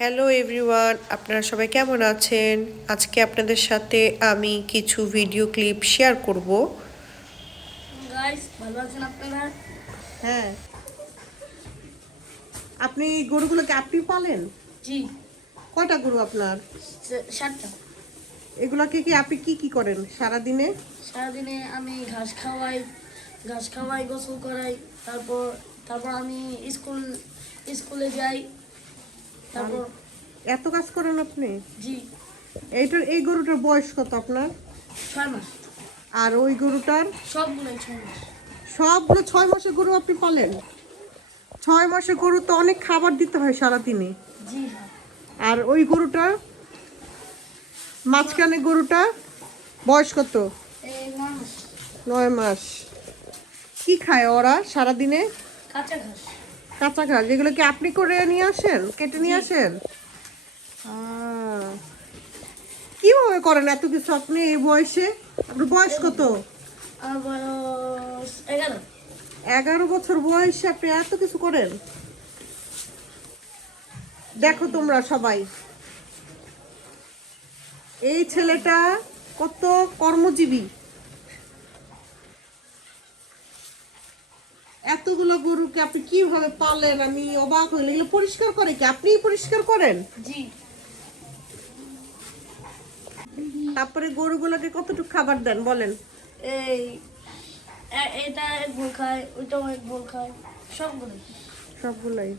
Hello everyone, আপনারা সবাই কেমন আছেন? আজকে আপনাদের সাথে আমি কিছু ভিডিও ক্লিপ শেয়ার করব। গাইস, ভালো আছেন আপনারা? হ্যাঁ, আপনি গরুগুলোকে আপনি পালেন? জি। কয়টা গরু আপনার? 7টা। এগুলোকে কি আপনি কি করেন সারা দিনে? সারাদিনে আমি ঘাস খাওয়াই, গোসল করাই। তারপর তারপর আমি স্কুলে যাই। তারপর এত কাজ করেন আপনি? জি। এই গরুটার বয়স কত আপনার? 6 মাস। আর ওই গরুটার? সবগুলোই 6 মাস। সবগুলো 6 মাসের গরু আপনি পালেন? 6 মাসের গরু তো অনেক খাবার দিতে হয় সারাদিনে। জি হ্যাঁ। আর ওই গরুটা, মাঝখানে গরুটা বয়স কত? এই 9 মাস। 9 মাস। কি খায় ওরা সারাদিনে? কাঁচা ঘাস। কাঁচা ঘাস, যেগুলো কি আপনি করে নিয়ে আসেন, কেটে নিয়ে জি। আসেন? কিভাবে করেন এত কিছু আপনি এই বয়সে? আপনার বয়স কত? আমার বয়স 11। 11 বছর বয়সে আপনি এত কিছু করেন? দেখো তোমরা সবাই, এই ছেলেটা কত কর্মজীবী। এতগুলো গরুকে আপনি কিভাবে পালেন, আমি অবাক হইলে। এগুলো পরিষ্কার করে কি আপনিই পরিষ্কার করেন? জি। তারপরে গরুগুলোকে কতটুকু খাবার দেন বলেন? এই এটা এক ভুল খায়, ওইটাও এক ভুল খায়, সবগুলোই। সবগুলাই।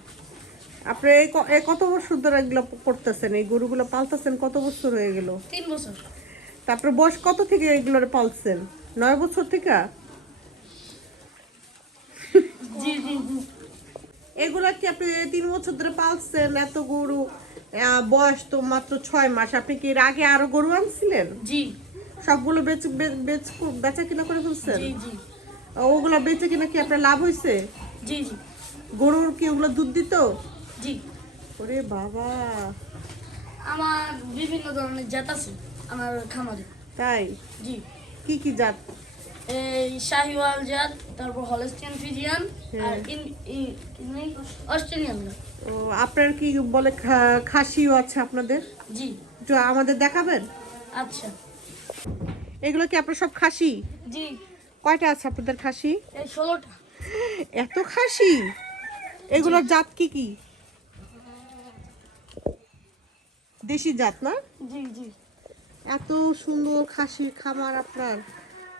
আপনি এই কত বছর ধরে এগুলো করতেছেন, এই গরুগুলো পালতেছেন? কত বছর হয়ে গেল? 3 বছর। তারপরে বয়স কত থেকে এগুলোর পালছেন? 9 বছর থেকে? জি জি জি। এগুলা কি আপনি 3 বছর ধরে পালছেন এত গরু? বয়স তো মাত্র 6 মাস। আপনি কি এর আগে আরো গরু আনছিলেন? জি সবগুলো বেচা কিনা করে ফেলছেন? জি জি ওগুলো বেচে কিনা কি আপনার লাভ হয়েছে? জি জি গরুর কি ওগুলো দুধ দিত? জি। ওরে বাবা, আমার বিভিন্ন ধরনের জাত আছে আমার খামারে। তাই? জি। কি কি জাত? এই শাহিওয়াল জাত, তারপর হলস্টিয়ান ফ্রিজিয়ান, আর অস্ট্রেলিয়ান জাত। ও, আপনার কি বলে খাসিও আছে আপনাদের? জি। একটু আমাদের দেখাবেন? আচ্ছা। এগুলো কি আপনার সব খাসি? জি। কয়টা আছে আপনাদের খাসি? এই 16টা। এত খাসি! এগুলোর জাত কি কি? দেশি জাত না? জি জি এত সুন্দর খাসির খামার আপনার,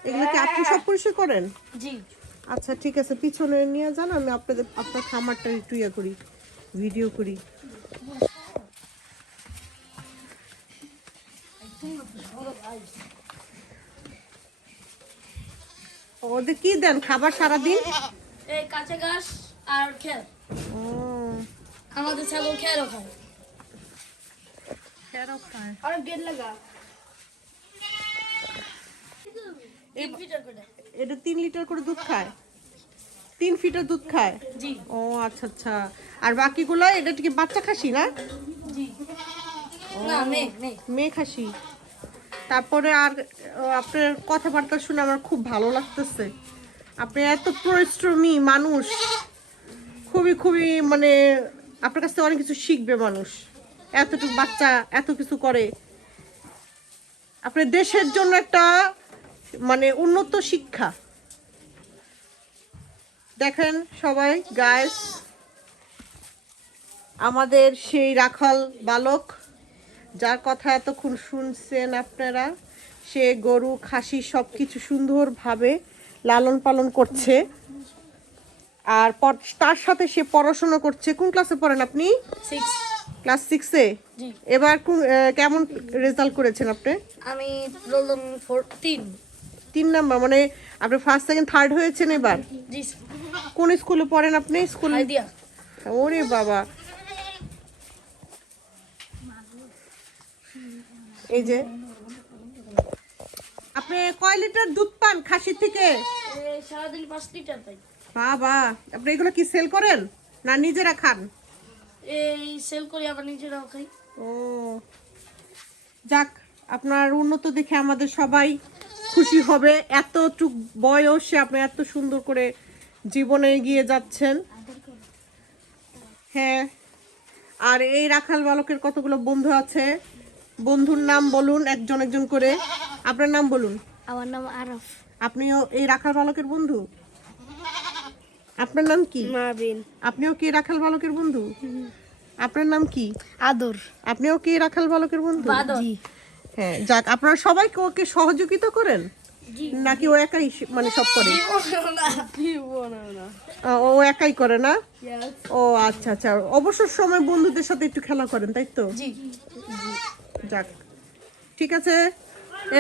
এগুলো কি আপনি সব পরিষ্কার করেন? জি। আচ্ছা ঠিক আছে, পিছনে নিয়ে যান, আমি আপনার খামারটা একটু ইয়ে করি, ভিডিও করি। ওদের কি দেন খাবার সারাদিন? এই কাঁচা ঘাস আর খের। ও, আমাদের ছাগল খেরও খায়। খেরও খায়। আর গেট লাগা। 3 লিটার করে। এটা 3 লিটার করে দুধ খায়? 3 লিটার দুধ খায়? জি ও আচ্ছা আচ্ছা। আর বাকিগুলো, এটা কি বাচ্চা খাসি না? জি। না, নেই। মেয়ে খাসি। তারপরে আর আপনার কথাবার্তা শুনে আমার খুব ভালো লাগতেছে। আপনি এত পরিশ্রমী মানুষ, খুবই খুবই মানে আপনার কাছ থেকে অনেক কিছু শিখবে মানুষ। এতটুকু বাচ্চা এত কিছু করে, আপনার দেশের জন্য একটা মানে উন্নত শিক্ষা। দেখেন সবাই গাইস, আমাদের সেই রাখাল বালক, যার কথা এতক্ষণ শুনছেন আপনারা, সে গরু খাসি সব কিছু সুন্দরভাবে লালন পালন করছে। আর তার সাথে সে পড়াশোনা করছে। কোন ক্লাসে পড়েন আপনি? 6। ক্লাস 6-এ। জি। এবার কেমন রেজাল্ট করেছেন আপনি? আমি রোলন 14। 3 নাম্বার, মানে আপনি ফার্স্ট সেকেন্ড থার্ড হয়েছেন এবার? জি। কোন স্কুলে পড়েন আপনি? স্কুল? হাইদিয়া। ওরে বাবা, এই যে আপনি কয় লিটার দুধ পান খাসি থেকে? সারাদিন 5 লিটার পাই। বাবা, আপনি এগুলো কি সেল করেন না নিজেরা খান? এই সেল করি, আবার নিজেরাও খাই। ও যাক, আপনার উন্নত দেখে আমাদের সবাই খুশি হবে। এতটুক বয়সে আপনি এত সুন্দর করে জীবনে এগিয়ে যাচ্ছেন। হ্যাঁ, আর এই রাখাল বালকের কতগুলো বন্ধু আছে, বন্ধুর নাম বলুন একজন একজন করে। আপনার নাম বলুন। আমার নাম আরফ। আপনিও এই রাখাল বালকের বন্ধু? আপনার নাম কি? মাবিন। আপনিও কি রাখাল বালকের বন্ধু? আপনার নাম কি? আদর। আপনিও কি রাখাল বালকের বন্ধু? জি। হ্যাঁ, যাক, আপনারা সবাই ওকে সহযোগিতা করেন নাকি ও একাই মানে সব করে? ও একাই করে না? ও আচ্ছা আচ্ছা, অবসর সময় বন্ধুদের সাথে একটু খেলা করেন, তাই তো? জি। যাক, ঠিক আছে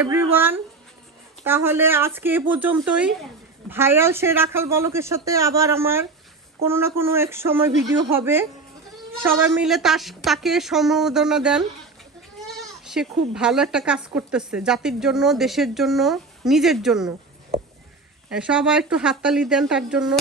এভরিওয়ান, তাহলে আজকে এই পর্যন্তই। ভাইরাল সেই রাখাল বালকের সাথে আবার আমার কোনো না কোনো এক সময় ভিডিও হবে। সবাই মিলে তাকে সম্মাননা দেন। সে খুব ভালো একটা কাজ করতেছে জাতির জন্য, দেশের জন্য, নিজের জন্য। সবাই একটু হাততালি দেন তার জন্য।